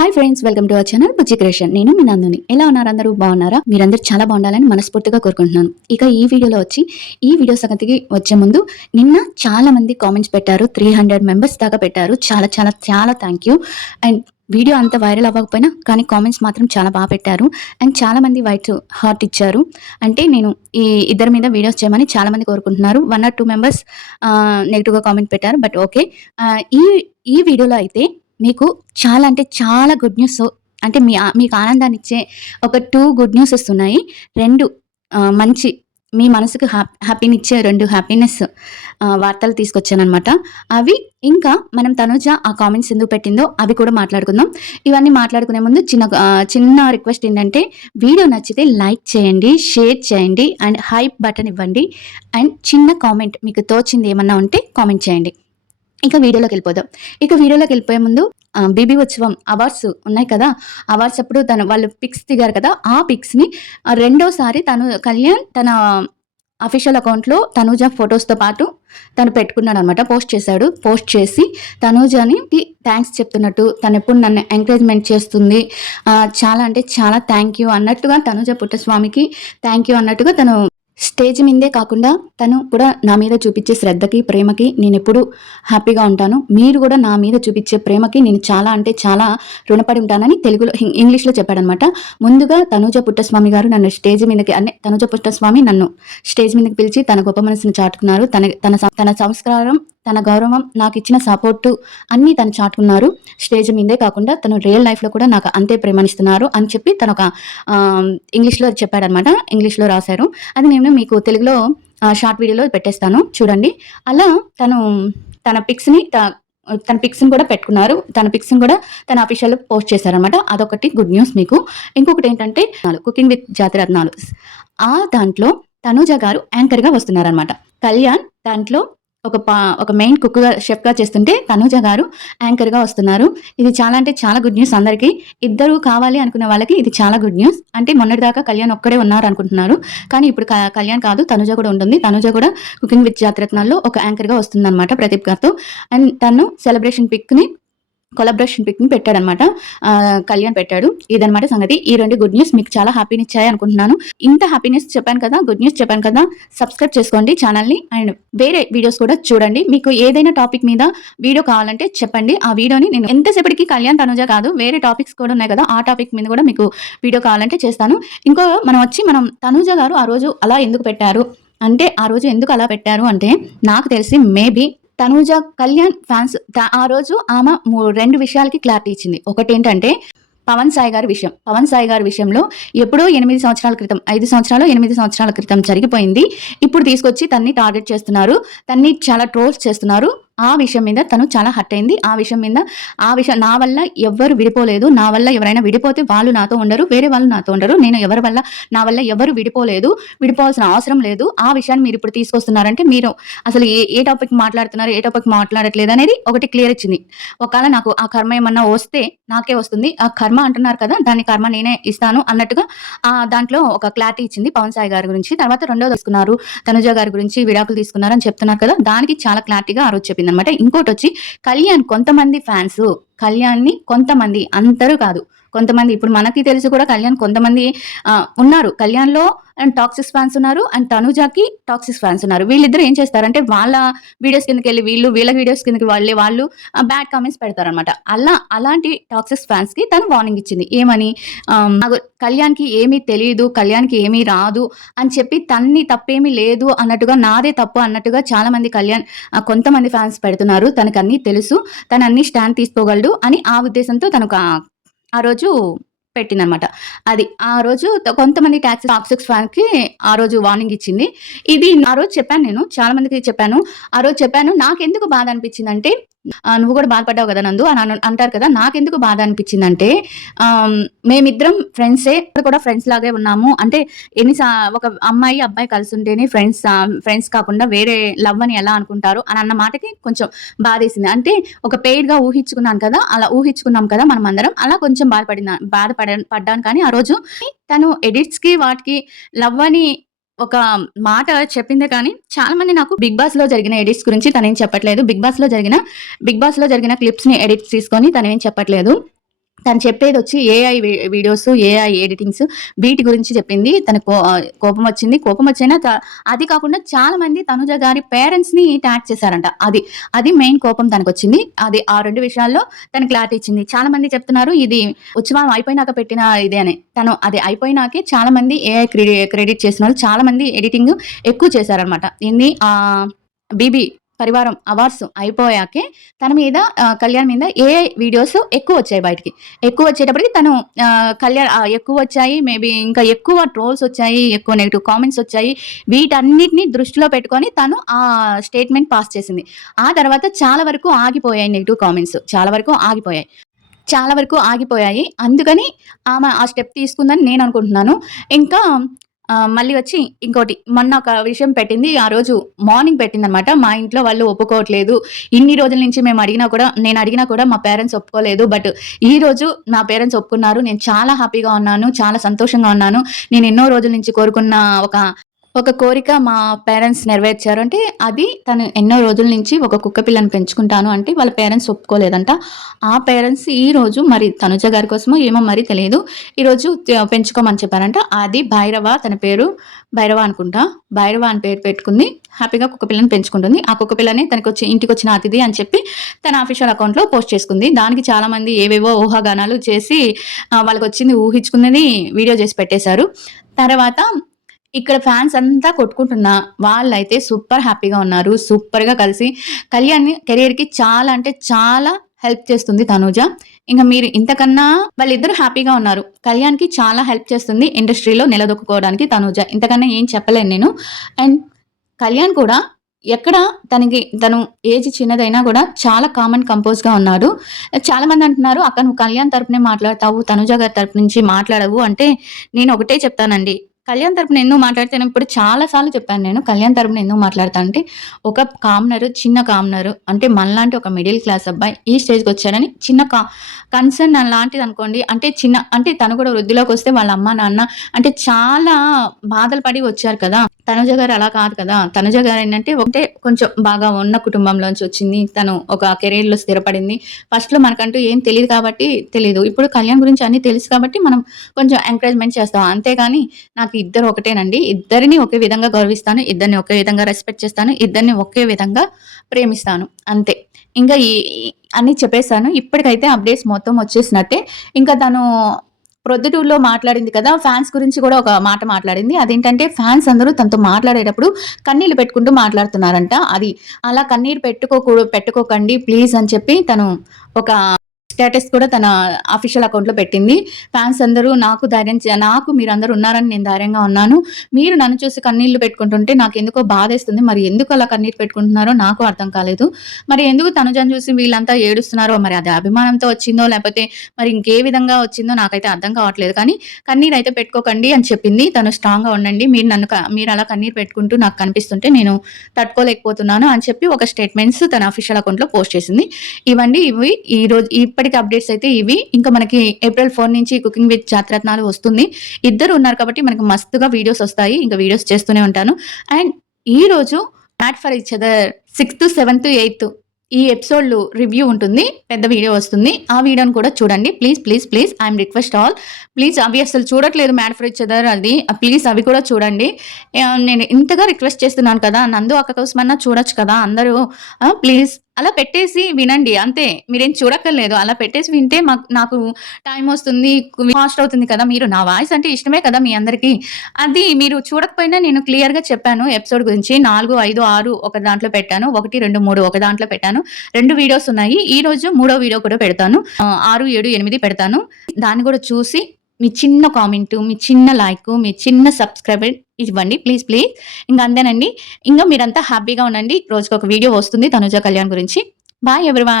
Hi friends, welcome to our channel Bujji creation. నేను మీ నందుని. ఎలా ఉన్నారు? అందరూ బాగున్నారా? మీరందరూ చాలా బాగుండాలని మనస్ఫూర్తిగా కోరుకుంటున్నాను. ఇక ఈ వీడియోలో ఈ వీడియో సంగతికి వచ్చే ముందు నిన్న చాలా మంది కామెంట్స్ పెట్టారు. 300 మెంబర్స్ దాకా పెట్టారు. చాలా చాలా చాలా థ్యాంక్ యూ. అండ్ వీడియో అంత వైరల్ అవ్వకపోయినా కానీ కామెంట్స్ మాత్రం చాలా బాగా పెట్టారు. అండ్ చాలా మంది వైట్ హార్ట్ ఇచ్చారు. అంటే నేను ఈ ఇద్దరి మీద వీడియోస్ చేయమని చాలా మంది కోరుకుంటున్నారు. 1 or 2 మెంబర్స్ నెగిటివ్గా కామెంట్ పెట్టారు. But okay. ఈ ఈ వీడియోలో అయితే మీకు చాలా అంటే చాలా గుడ్ న్యూస్, అంటే మీకు ఆనందాన్నిచ్చే ఒక 2 గుడ్ న్యూసెస్ ఉన్నాయి. 2 మంచి మీ మనసుకు హ్యాపీనిచ్చే 2 హ్యాపీనెస్ వార్తలు తీసుకొచ్చాననమాట. అవి ఇంకా మనం తనుజ ఆ కామెంట్స్ ఎందుకు పెట్టిందో అవి కూడా మాట్లాడుకుందాం. ఇవన్నీ మాట్లాడుకునే ముందు చిన్న రిక్వెస్ట్ ఏంటంటే, వీడియో నచ్చితే లైక్ చేయండి, షేర్ చేయండి అండ్ హైప్ బటన్ ఇవ్వండి. అండ్ చిన్న కామెంట్ మీకు తోచింది ఏమన్నా ఉంటే కామెంట్ చేయండి. ఇక వీడియోలోకి వెళ్ళిపోయే ముందు బీబీ ఉత్సవం అవార్డ్స్ ఉన్నాయి కదా, అవార్డ్స్ అప్పుడు వాళ్ళు పిక్స్ దిగారు కదా, ఆ పిక్స్ని రెండోసారి కళ్యాణ్ తన అఫీషియల్ అకౌంట్లో తనూజ ఫొటోస్తో పాటు తను పెట్టుకున్నాడు అనమాట. పోస్ట్ చేసి తనూజని థ్యాంక్స్ చెప్తున్నట్టు, తను ఎప్పుడు నన్ను ఎంకరేజ్మెంట్ చేస్తుంది, చాలా అంటే చాలా థ్యాంక్ యూ అన్నట్టుగా, తనూజ పుట్టస్వామికి థ్యాంక్ యూ అన్నట్టుగా తను స్టేజ్ మీదే కాకుండా తను కూడా నా మీద చూపించే శ్రద్ధకి, ప్రేమకి నేను ఎప్పుడు హ్యాపీగా ఉంటాను. మీరు కూడా నా మీద చూపించే ప్రేమకి నేను చాలా అంటే చాలా రుణపడి ఉంటానని ఇంగ్లీష్లో చెప్పాడనమాట. ముందుగా తనూజ పుట్టస్వామి గారు నన్ను స్టేజ్ మీదకి, తనూజ పుట్టస్వామి నన్ను స్టేజ్ మీదకి పిలిచి తన గొప్ప మనసును చాటుకున్నారు. తన సంస్కారం, తన గౌరవం, నాకు ఇచ్చిన సపోర్టు అన్నీ తను చాటుకున్నారు. స్టేజ్ మీదే కాకుండా తను రియల్ లైఫ్లో కూడా నాకు అంతే ప్రేమనిస్తున్నారు అని చెప్పి తను ఒక ఇంగ్లీష్లో చెప్పాడనమాట. ఇంగ్లీష్లో రాశారు. అది నేను మీకు తెలుగులో షార్ట్ వీడియోలో పెట్టేస్తాను, చూడండి. అలా తన పిక్స్ని కూడా పెట్టుకున్నారు. తన పిక్స్ని కూడా తన అఫీషియల్ పోస్ట్ చేశారనమాట. అదొకటి గుడ్ న్యూస్ మీకు. ఇంకొకటి ఏంటంటే, కుకింగ్ విత్ జాతిరత్నాలు దాంట్లో తనూజ గారు యాంకర్గా వస్తున్నారనమాట. కళ్యాణ్ దాంట్లో ఒక మెయిన్ కుక్గా, షెఫ్గా చేస్తుంటే తనూజ గారు యాంకర్గా వస్తున్నారు. ఇది చాలా అంటే చాలా గుడ్ న్యూస్ అందరికీ. ఇద్దరు కావాలి అనుకున్న వాళ్ళకి ఇది చాలా గుడ్ న్యూస్. అంటే మొన్నటిదాకా కళ్యాణ్ ఒక్కడే ఉన్నారు అనుకుంటున్నారు, కానీ ఇప్పుడు కళ్యాణ్ కాదు, తనూజ కూడా ఉంటుంది. తనూజ కూడా కుకింగ్ విత్ జాతిరత్నాల్లో ఒక యాంకర్గా వస్తుందన్నమాట ప్రదీప్ గారితో. అండ్ తను కొలాబరేషన్ పిక్ని పెట్టాడనమాట. కళ్యాణ్ పెట్టాడు. ఇదనమాట సంగతి. ఈ 2 గుడ్ న్యూస్ మీకు చాలా హ్యాపీని ఇచ్చాయి అనుకుంటున్నాను. ఇంత హ్యాపీనెస్ చెప్పాను కదా, గుడ్ న్యూస్ చెప్పాను కదా, సబ్స్క్రైబ్ చేసుకోండి ఛానల్ని. అండ్ వేరే వీడియోస్ కూడా చూడండి. మీకు ఏదైనా టాపిక్ మీద వీడియో కావాలంటే చెప్పండి. ఆ వీడియోని నేను ఎంతసేపటికి కళ్యాణ్ తనుజ కాదు, వేరే టాపిక్స్ కూడా ఉన్నాయి కదా, ఆ టాపిక్ మీద కూడా మీకు వీడియో కావాలంటే చేస్తాను. మనం తనుజ గారు ఆ రోజు అలా ఎందుకు పెట్టారు అంటే, ఆ రోజు ఎందుకు అలా పెట్టారు అంటే, నాకు తెలిసి మేబీ తనూజ కళ్యాణ్ ఫ్యాన్స్ ఆ రోజు ఆమె 2 విషయాలకి క్లారిటీ ఇచ్చింది. ఒకటి ఏంటంటే, పవన్ సాయి గారి విషయంలో ఎప్పుడో 8 సంవత్సరాల క్రితం, 5 సంవత్సరాలు 8 సంవత్సరాల క్రితం జరిగిపోయింది. ఇప్పుడు తీసుకొచ్చి తన్ని టార్గెట్ చేస్తున్నారు, తన్ని చాలా ట్రోల్స్ చేస్తున్నారు. ఆ విషయం మీద తను చాలా హర్ట్ అయింది. ఆ విషయం నా వల్ల ఎవ్వరు విడిపోలేదు, నా వల్ల ఎవరైనా విడిపోతే వాళ్ళు నాతో ఉండరు, వేరే వాళ్ళు నాతో ఉండరు. నేను నా వల్ల ఎవరు విడిపోవాల్సిన అవసరం లేదు. ఆ విషయాన్ని మీరు ఇప్పుడు తీసుకొస్తున్నారంటే, మీరు అసలు ఏ టాపిక్ మాట్లాడుతున్నారు, ఏ టాపిక్ మాట్లాడట్లేదు అనేది ఒకటి క్లియర్ ఇచ్చింది. ఒకవేళ నాకు ఆ కర్మ ఏమన్నా వస్తే నాకే వస్తుంది, ఆ కర్మ అంటున్నారు కదా, దాని కర్మ నేనే ఇస్తాను అన్నట్టుగా దాంట్లో ఒక క్లారిటీ ఇచ్చింది పవన్ సాయి గారి గురించి. తర్వాత రెండోది తీసుకున్నారు, తనుజ గారి గురించి విడాకులు తీసుకున్నారు అని చెప్తున్నారు కదా, దానికి చాలా క్లారిటీగా ఆ రోజు చెప్పింది అనమాట. ఇంకోటి వచ్చి, కళ్యాణ్ని కొంతమంది, అందరూ కాదు, కొంతమంది, ఇప్పుడు మనకి తెలిసి కూడా కళ్యాణ్ కొంతమంది ఉన్నారు. కళ్యాణ్లో అండ్ టాక్సిక్ ఫ్యాన్స్ ఉన్నారు, అండ్ తనుజాకి టాక్సిక్ ఫ్యాన్స్ ఉన్నారు. వీళ్ళిద్దరు ఏం చేస్తారంటే, వాళ్ళ వీడియోస్ కిందకి వెళ్ళి వీళ్ళ వీడియోస్ కిందకి వాళ్ళు బ్యాడ్ కామెంట్స్ పెడతారనమాట. అలాంటి టాక్సిక్ ఫ్యాన్స్ కి తను వార్నింగ్ ఇచ్చింది. ఏమని, కళ్యాణ్కి ఏమీ తెలియదు, కళ్యాణ్కి ఏమీ రాదు అని చెప్పి, తన్ని తప్పేమీ లేదు అన్నట్టుగా, నాదే తప్పు అన్నట్టుగా చాలా మంది కొంతమంది ఫ్యాన్స్ పెడుతున్నారు. తనకు అన్నీ తెలుసు, తను అన్ని స్టాండ్ తీసుకోగలడు అని ఆ ఉద్దేశంతో తను ఆ రోజు పెట్టిందనమాట. అది ఆ రోజు కొంతమంది టాక్సిక్ ఫ్యాన్ కి ఆ రోజు వార్నింగ్ ఇచ్చింది. ఇది ఆ రోజు చెప్పాను, నేను చాలా మందికి చెప్పాను. నాకెందుకు బాధ అనిపించిందంటే, నువ్వు కూడా బాధపడ్డావు కదా నందు అని అంటారు కదా, నాకెందుకు బాధ అనిపించిందంటే, మేమిద్దరం ఫ్రెండ్సే, కూడా ఫ్రెండ్స్ లాగే ఉన్నాము. అంటే ఒక అమ్మాయి అబ్బాయి కలిసి ఉంటేనే ఫ్రెండ్స్ కాకుండా వేరే లవ్ అని ఎలా అనుకుంటారు అని అన్న మాటకి కొంచెం బాధేసింది. అంటే ఒక పెయిడ్ గా ఊహించుకున్నాం కదా మనం అందరం, అలా కొంచెం బాధపడ్డాను. కానీ ఆ రోజు తను ఎడిట్స్ కి వాటికి లవ్ అని ఒక మాట చెప్పిందే కానీ, చాలా మంది నాకు బిగ్ బాస్ లో జరిగిన ఎడిట్స్ గురించి తనేం చెప్పట్లేదు. బిగ్ బాస్ లో జరిగిన క్లిప్స్ ని ఎడిట్స్ తీసుకొని తనేం చెప్పట్లేదు. తను చెప్పేదొచ్చి ఏఐ వీడియోస్, ఏఐ ఎడిటింగ్స్ వీటి గురించి చెప్పింది. తనకు కోపమొచ్చింది. కోపమొచ్చినా అది కాకుండా చాలా మంది తనుజ గారి పేరెంట్స్‌ని ట్యాగ్ చేశారంట. అది మెయిన్ కోపం తనకొచ్చింది. అది ఆ 2 విషయాల్లో తను క్లారిటీ ఇచ్చింది. చాలా మంది చెప్తున్నారు ఇది ఉత్సవం అయిపోయినాక పెట్టిన ఇదే అని. తను అది అయిపోయినాకే చాలా మంది ఏఐ క్రెడిట్ చేసినోళ్ళు చాలా మంది ఎడిటింగ్ ఎక్కువ చేశారనమాట. ఏంది బీబీ పరివారం అవార్డ్స్ అయిపోయాకే తన మీద కళ్యాణ్ మీద ఏఐ వీడియోస్ ఎక్కువొచ్చాయి బయటికి. ఎక్కువొచ్చేటప్పటికి తను ఎక్కువొచ్చాయి. మేబీ ఇంకా ఎక్కువ ట్రోల్స్ వచ్చాయి. ఎక్కువ నెగెటివ్ కామెంట్స్ వచ్చాయి. వీటన్నిటిని దృష్టిలో పెట్టుకొని తను ఆ స్టేట్మెంట్ పాస్ చేసింది. ఆ తర్వాత చాలా వరకు ఆగిపోయాయి నెగెటివ్ కామెంట్స్. చాలా వరకు ఆగిపోయాయి. అందుకని ఆమె ఆ స్టెప్ తీసుకుందని నేను అనుకుంటున్నాను. ఇంకా మళ్ళీ వచ్చి ఇంకోటి మొన్న ఒక విషయం పెట్టింది. ఆ రోజు మార్నింగ్ పెట్టిందనమాట. మా ఇంట్లో వాళ్ళు ఒప్పుకోవట్లేదు. ఇన్ని రోజుల నుంచి నేను అడిగినా కూడా మా పేరెంట్స్ ఒప్పుకోలేదు. బట్ ఈరోజు నా పేరెంట్స్ ఒప్పుకున్నారు. నేను చాలా హ్యాపీగా ఉన్నాను. చాలా సంతోషంగా ఉన్నాను. నేను ఎన్నో రోజుల నుంచి కోరుకున్న ఒక కోరిక మా పేరెంట్స్ నెరవేర్చారు. అంటే అది తను ఎన్నో రోజుల నుంచి ఒక కుక్క పిల్లని పెంచుకుంటాను అంటే వాళ్ళ పేరెంట్స్ ఒప్పుకోలేదంట. ఆ పేరెంట్స్ ఈరోజు మరి తనుజ గారి కోసమో ఏమో మరి తెలియదు. ఈరోజు పెంచుకోమని చెప్పారంట. అది భైరవ, తన పేరు భైరవ అనుకుంటా. భైరవ అని పేరు పెట్టుకుంది. హ్యాపీగా కుక్క పిల్లని పెంచుకుంటుంది. ఆ కుక్క పిల్లని ఇంటికొచ్చిన అతిథి అని చెప్పి తన అఫీషియల్ అకౌంట్‌లో పోస్ట్ చేసుకుంది. దానికి చాలా మంది ఏవేవో ఊహాగానాలు చేసి వాళ్ళకొచ్చింది ఊహించుకున్నది వీడియో చేసి పెట్టేశారు. తర్వాత ఇక్కడ ఫ్యాన్స్ అంతా కొట్టుకుంటున్నా వాళ్ళైతే సూపర్ హ్యాపీగా ఉన్నారు. సూపర్‌గా కలిసి కళ్యాణ్ కెరియర్‌కి చాలా అంటే చాలా హెల్ప్ చేస్తుంది తనూజ. ఇంక మీరు ఇంతకన్నా వాళ్ళిద్దరూ హ్యాపీగా ఉన్నారు. కళ్యాణ్‌కి చాలా హెల్ప్ చేస్తుంది ఇండస్ట్రీలో నిలదొక్కుకోవడానికి తనూజ. ఇంతకన్నా ఏం చెప్పలేను నేను. అండ్ కళ్యాణ్ కూడా ఎక్కడ తను ఏజ్ చిన్నదైనా కూడా చాలా కామ్ అండ్ కంపోజ్‌గా ఉన్నాడు. చాలామంది అంటున్నారు, "అక్క నువ్వు కళ్యాణ్ తరపునే మాట్లాడతావు. తనూజ గారి తరపు నుంచి మాట్లాడవు" అంటే నేను ఒకటే చెప్తానండి. కళ్యాణ్ తరపున ఎందుకు మాట్లాడితే ఇప్పుడు చాలా సార్లు చెప్పాను నేను. కళ్యాణ్ తరపున ఎందుకు మాట్లాడతా అంటే ఒక చిన్న కామనరు అంటే మనలాంటి ఒక మిడిల్ క్లాస్ అబ్బాయి ఈ స్టేజ్‌కొచ్చాడని చిన్న కన్సర్న్ లాంటిదనుకోండి. అంటే తను కూడా వృద్ధిలోకొస్తే వాళ్ళ అమ్మ, నాన్న అంటే చాలా బాధలు పడి వచ్చారు కదా! తనుజ గారు అలా కాదు కదా! తనుజ గారేంటంటే కొంచెం బాగా ఉన్న కుటుంబంలోంచి వచ్చింది. తను ఒక కెరియర్‌లో స్థిరపడింది. ఫస్ట్‌లో మనకంటూ ఏం తెలీదు కాబట్టి తెలీదు. ఇప్పుడు కళ్యాణ్ గురించి అన్నీ తెలుసు కాబట్టి మనం కొంచెం ఎంకరేజ్‌మెంట్ చేస్తాం. అంతేగాని నాకు ఇద్దరు ఒకటేనండి. ఇద్దరిని ఒకే విధంగా గౌరవిస్తాను. ఇద్దరిని ఒకే విధంగా రెస్పెక్ట్ చేస్తాను. ఇద్దరిని ఒకే విధంగా ప్రేమిస్తాను. అంతే. ఇంకా అన్నీ చెప్పేసాను. ఇప్పటికైతే అప్డేట్స్ మొత్తం వచ్చేసినట్టే. ఇంకా తను ప్రొద్దుటూరులో మాట్లాడింది కదా! ఫ్యాన్స్ గురించి కూడా ఒక మాట మాట్లాడింది. అదేంటంటే ఫ్యాన్స్ అందరూ తనతో మాట్లాడేటప్పుడు కన్నీళ్లు పెట్టుకుంటూ మాట్లాడుతున్నారంట. అలా కన్నీరు పెట్టుకోకండి ప్లీజ్ అని చెప్పి తను ఒక స్టేటస్ కూడా తన అఫీషియల్ అకౌంట్‌లో పెట్టింది. ఫ్యాన్స్ అందరూ నాకు మీరందరూ ఉన్నారని నేను ధైర్యంగా ఉన్నాను. మీరు నన్ను చూసి కన్నీళ్లు పెట్టుకుంటుంటే నాకెందుకో బాధేస్తుంది. మరి ఎందుకు అలా కన్నీరు పెట్టుకుంటున్నారో నాకు అర్థం కాలేదు. మరి ఎందుకు తనుజని చూసి వీళ్ళంతా ఏడుస్తున్నారో మరి అది అభిమానంతో వచ్చిందో లేకపోతే మరి ఇంకే విధంగా వచ్చిందో నాకైతే అర్థం కావట్లేదు. కానీ కన్నీరైతే పెట్టుకోకండి అని చెప్పింది. తను స్ట్రాంగ్‌గా ఉండండి. మీరు అలా కన్నీరు పెట్టుకుంటూ నాకు కనిపిస్తుంటే నేను తట్టుకోలేకపోతున్నాను అని చెప్పి ఒక స్టేట్మెంట్స్ తన అఫీషియల్ అకౌంట్‌లో పోస్ట్ చేసింది. ఇవి ఈరోజు ఇప్పటికి అప్డేట్స్ అయితే ఇవి. ఇంకా మనకి ఏప్రిల్ 4 నుంచి కుకింగ్ విత్ జాతిరత్నాలు వస్తుంది. ఇద్దరు ఉన్నారు కాబట్టి మనకి మస్తుగా వీడియోస్ వస్తాయి. ఇంకా వీడియోస్ చేస్తూనే ఉంటాను. అండ్ ఈరోజు మ్యాట్ ఫర్ ఈచ్ అదర్ 6థ్, 7థ్, 8థ్ ఈ ఎపిసోడ్‌లు రివ్యూ ఉంటుంది. పెద్ద వీడియో వస్తుంది. ఆ వీడియోని కూడా చూడండి. Please I am request all. Please అవి అసలు చూడట్లేదు మ్యాట్ ఫర్ ఈచ్ అదర్ అది. ప్లీజ్ అవి కూడా చూడండి. నేను ఇంతగా రిక్వెస్ట్ చేస్తున్నాను కదా! నందు అక్క కోసమన్నా చూడొచ్చు కదా! అందరూ ప్లీజ్ అలా పెట్టేసి వినండి అంతే. మీరేం చూడక్కర్లేదు. అలా పెట్టేసి వింటే నాకు టైం వస్తుంది. ఫాస్ట్ అవుతుంది కదా! నా వాయిస్ అంటే ఇష్టమే కదా మీ అందరికీ. అది మీరు చూడకపోయినా నేను క్లియర్‌గా చెప్పాను ఎపిసోడ్ గురించి. 4, 5, 6 ఒక దాంట్లో పెట్టాను. 1, 2, 3 ఒక దాంట్లో పెట్టాను. 2 వీడియోస్ ఉన్నాయి. ఈరోజు మూడో వీడియో కూడా పెడతాను. 6, 7, 8 పెడతాను. దాన్ని కూడా చూసి మీ చిన్న కామెంటు, మీ చిన్న లైకు, మీ చిన్న సబ్స్క్రైబర్ ఇవ్వండి ప్లీజ్. ఇంక అంతేనండి. ఇంక మీరంతా హ్యాపీగా ఉండండి. రోజుకొక వీడియో వస్తుంది తనుజ కళ్యాణ్ గురించి. Bye everyone.